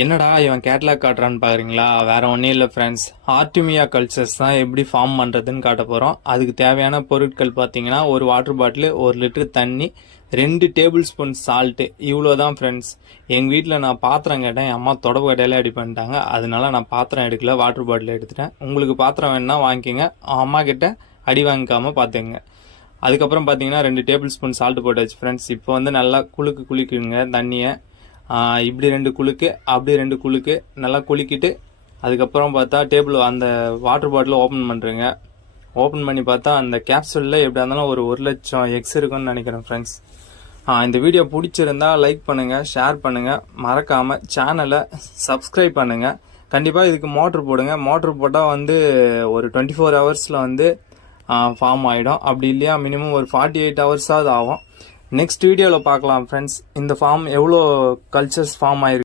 என்னடா இவன் கேட்லாக் காட்டுறான்னு பாக்குறீங்களா? வேற ஒன்றும் இல்லை ஃப்ரெண்ட்ஸ், ஆர்டிமியா கல்ச்சர்ஸ் தான் எப்படி ஃபார்ம் பண்ணுறதுன்னு காட்ட போகிறோம். அதுக்கு தேவையான பொருட்கள் பார்த்தீங்கன்னா, ஒரு வாட்டர் பாட்டில், 1 லிட்டர் தண்ணி, 2 டேபிள் ஸ்பூன் சால்ட்டு, இவ்வளோதான் ஃப்ரெண்ட்ஸ். எங்கள் வீட்டில் நான் பாத்திரம் கேட்டேன், என் அம்மா தொடப்பு கடையில அடி பண்ணிட்டாங்க. அதனால நான் பாத்திரம் எடுக்கல, வாட்டர் பாட்டில் எடுத்துட்டேன். உங்களுக்கு பாத்திரம் வேணுன்னா வாங்கிக்கோங்க, அம்மா கிட்ட அடி வாங்கிக்காம பார்த்துங்க. அதுக்கப்புறம் பார்த்தீங்கன்னா 2 டேபிள் ஸ்பூன் சால்ட் போட்டாச்சு ஃப்ரெண்ட்ஸ். இப்போ வந்து நல்லா குளிக்குங்க தண்ணியை. இப்படி 2 குலுக்கு, அப்படி 2 குலுக்கு நல்லா குலுக்கிட்டு, அதுக்கப்புறம் பார்த்தா டேபிள் அந்த வாட்டர் பாட்டில் ஓப்பன் பண்ணுறேங்க. ஓப்பன் பண்ணி பார்த்தா அந்த கேப்சூலில் எப்படியா இருந்தாலும் ஒரு 1,00,000 எக்ஸ் இருக்குன்னு நினைக்கிறேன் ஃப்ரெண்ட்ஸ். இந்த வீடியோ பிடிச்சிருந்தா லைக் பண்ணுங்கள், ஷேர் பண்ணுங்கள், மறக்காமல் சேனலை சப்ஸ்கிரைப் பண்ணுங்கள். கண்டிப்பாக இதுக்கு மோட்ரு போடுங்க. மோட்ரு போட்டால் வந்து ஒரு 24 ஹவர்ஸில் வந்து ஃபார்ம் ஆகிடும். அப்படி இல்லையா மினிமம் ஒரு 48 ஹவர்ஸாவது ஆகும். நெக்ஸ்ட் வீடியோவில் பார்க்கலாம் ஃப்ரெண்ட்ஸ், இந்த ஃபார்ம் எவ்வளோ கல்ச்சர்ஸ் ஃபார்ம் ஆயிருக்கு.